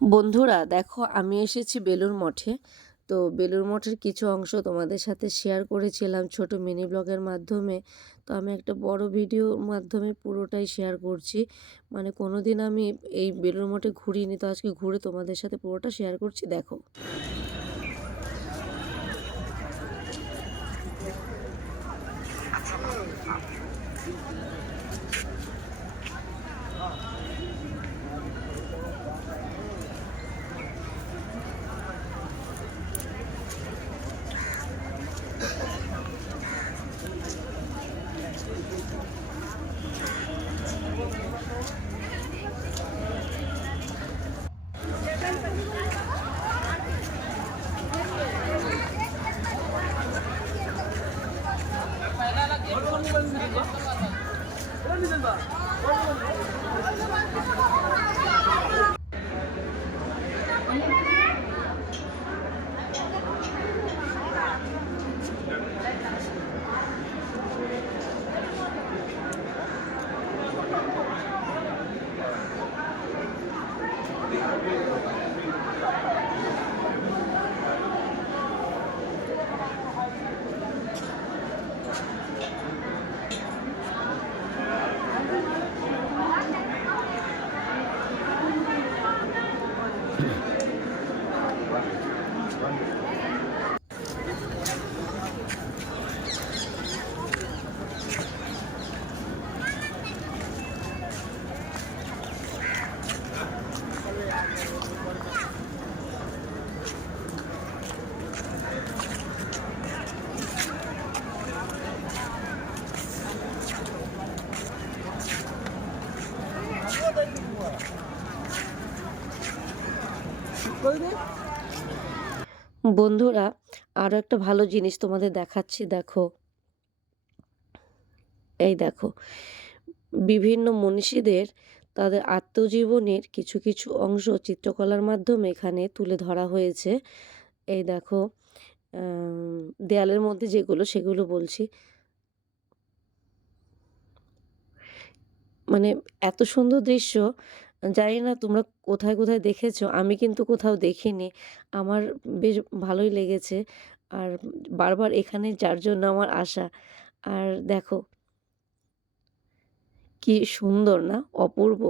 বন্ধুরা, দেখো আমি এসেছি বেলুর মঠে। তো বেলুর মঠের কিছু অংশ তোমাদের সাথে শেয়ার করেছিলাম ছোট মিনি ব্লগের মাধ্যমে। তো আমি একটা বড় ভিডিওর মাধ্যমে পুরোটাই শেয়ার করছি। মানে কোনো দিন আমি এই বেলুর মঠে ঘুরিনি, তো আজকে ঘুরে তোমাদের সাথে পুরোটা শেয়ার করছি, দেখো। বন্ধুরা আরও একটা ভালো জিনিস তোমাদের দেখাচ্ছি, দেখো। এই দেখো, বিভিন্ন মনীষীদের তাদের আত্মজীবনের কিছু কিছু অংশ চিত্রকলার মাধ্যমে এখানে তুলে ধরা হয়েছে। এই দেখো দেয়ালের মধ্যে যেগুলো, সেগুলো বলছি। মানে এত সুন্দর দৃশ্য জানি না তোমরা কোথায় কোথায় দেখেছ। আমি কিন্তু কোথাও দেখিনি। আমার বেশ ভালোই লেগেছে। আর বারবার এখানে যার জন্য আমার আশা। আর দেখো কি সুন্দর না? অপূর্ব।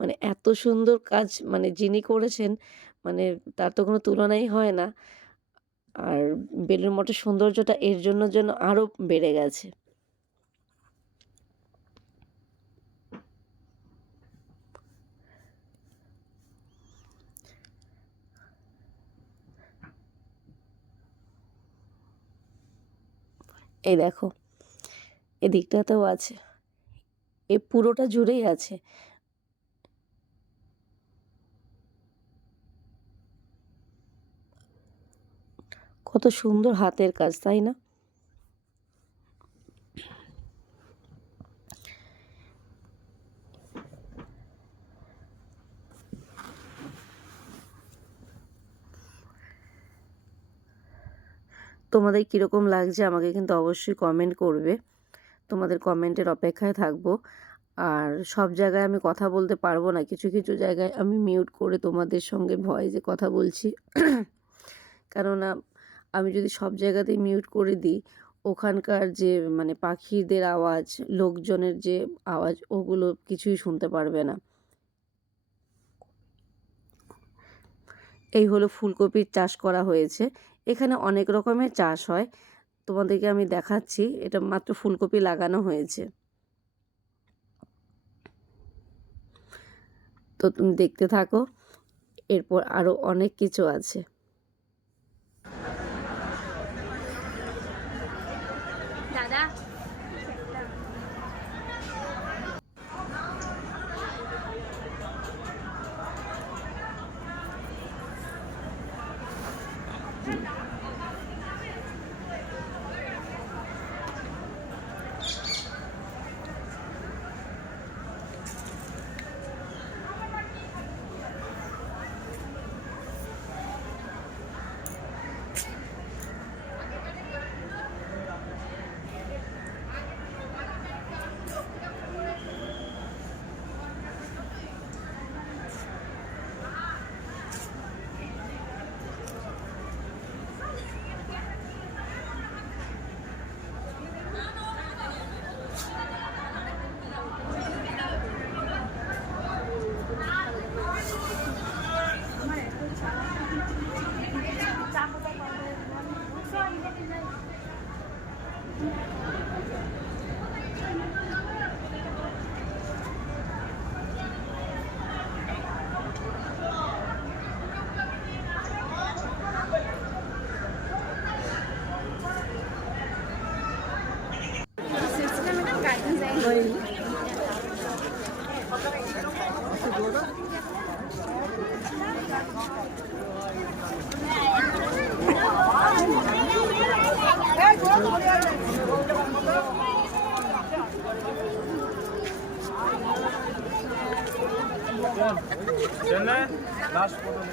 মানে এত সুন্দর কাজ মানে যিনি করেছেন মানে তার তো কোনো তুলনাই হয় না। আর বেলুড় মঠের সৌন্দর্যটা এর জন্য যেন আরও বেড়ে গেছে। এই দেখো এদিকটাতেও আছে। এ পুরোটা জুড়েই আছে। কত সুন্দর হাতের কাজ তাই না? তোমাদের কীরকম লাগছে আমাকে কিন্তু অবশ্যই কমেন্ট করবে। তোমাদের কমেন্টের অপেক্ষায় থাকব। আর সব জায়গায় আমি কথা বলতে পারব না, কিছু কিছু জায়গায় আমি মিউট করে তোমাদের সঙ্গে ভয়েসে কথা বলছি। কেননা আমি যদি সব জায়গাতেই মিউট করে দিই, ওখানকার যে মানে পাখিদের আওয়াজ, লোকজনের যে আওয়াজ, ওগুলো কিছুই শুনতে পারবে না। এই হলো ফুলকপির চাষ করা হয়েছে। এখানে অনেক রকমের চাষ হয়। তোমাদেরকে আমি দেখাচ্ছি, এটা মাত্র ফুলকপি লাগানো হয়েছে। তো তুমি দেখতে থাকো, এরপর আরও অনেক কিছু আছে। Sen Last photo ne?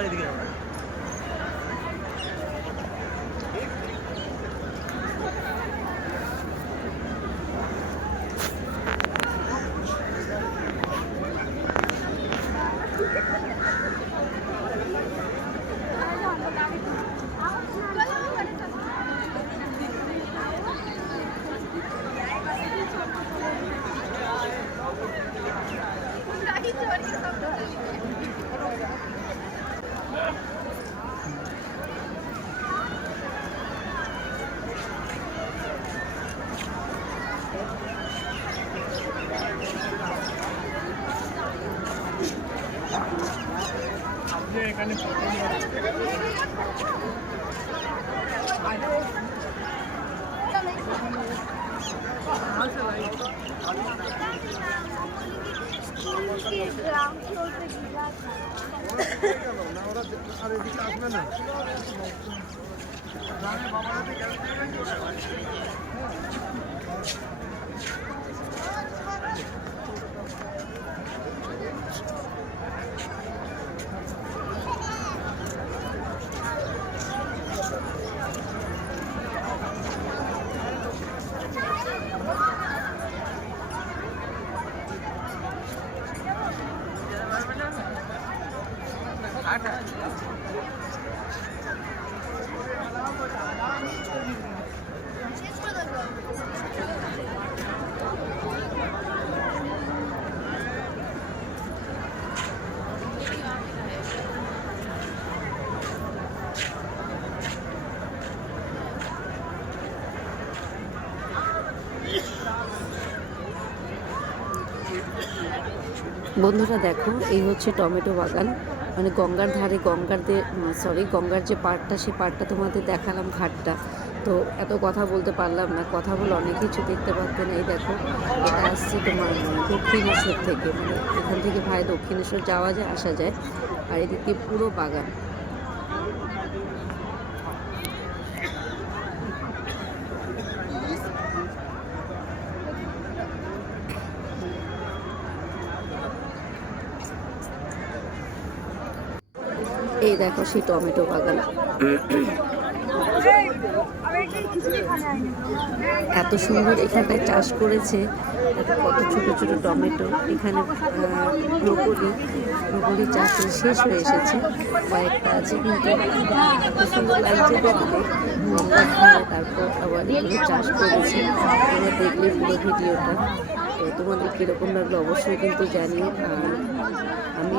এদিকে ठिकाणी Babaya da gelmeye ben görüyorum. বন্ধুরা দেখো, এই হচ্ছে টমেটো বাগান। মানে গঙ্গার ধারে গঙ্গার সরি গঙ্গার যে পার্টটা সেই পার্টটা তোমাদের দেখালাম ঘাটটা। তো এত কথা বলতে পারলাম না, কথা বলে অনেক কিছু দেখতে পারতেন এই দেখো, এটা আসছে তোমার দক্ষিণেশ্বর থেকে। মানে এখান থেকে ভাই দক্ষিণেশ্বর যাওয়া যায়, আসা যায়। আর এদিকে পুরো বাগান। এই দেখো, সেই টমেটো বাগান। এত সুন্দর এখানটায় চাষ করেছে। কত ছোট ছোট টমেটো। এখানে ব্রোকলি। ব্রকলি চাষের শেষ হয়ে এসেছে। কয়েকটা আছে কিন্তু সুন্দর লাগছে দেখতে। তারপর আবার এগুলো চাষ করেছে। তোমরা দেখলে পুরো ভিডিওটা। তো তোমাদের কীরকম লাগল অবশ্যই কিন্তু জানিও। আর আমি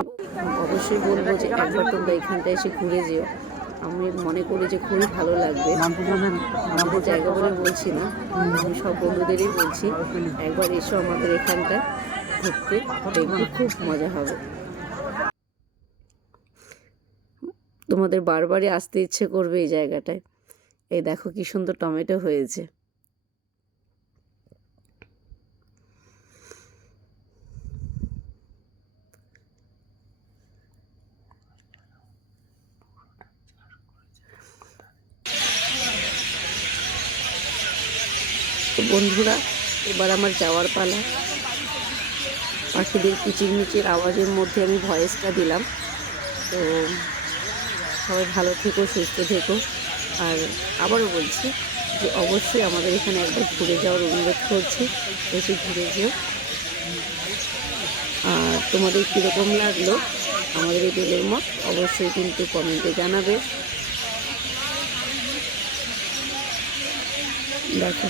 অবশ্যই বলব যে একবার তোমরা এখানটা এসে ঘুরে যেও। আমি মনে করি যে খুবই ভালো লাগবে। আমাদের জায়গা বলে বলছি না, আমি সব বন্ধুদেরই বলছি, একবার এসো আমাদের এখানটা ঘুরতে, দেখবে খুব মজা হবে। তোমাদের বারবারই আসতে ইচ্ছে করবে এই জায়গাটায়। এই দেখো কি সুন্দর টমেটো হয়েছে। তো বন্ধুরা, এবার আমার যাওয়ার পালা। পাখিদের কিচিরমিচির আওয়াজের মধ্যে আমি ভয়েসটা দিলাম। তো সবাই ভালো থেকো, সুস্থ থেকো। আর আবারও বলছি যে অবশ্যই আমাদের এখানে একবার ঘুরে যাওয়ার অনুরোধ করছি এসে ঘুরে যেও। আর তোমাদের কীরকম লাগল আমাদের এই বেলের মঠ, অবশ্যই কিন্তু কমেন্টে জানাবে। দেখো।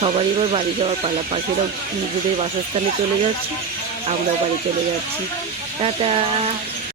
সবারই এবার বাড়ি যাওয়ার পালা। পাখিরাও নিজেদের বাসস্থানে চলে যাচ্ছে, আমরাও বাড়ি চলে যাচ্ছি। টাটা।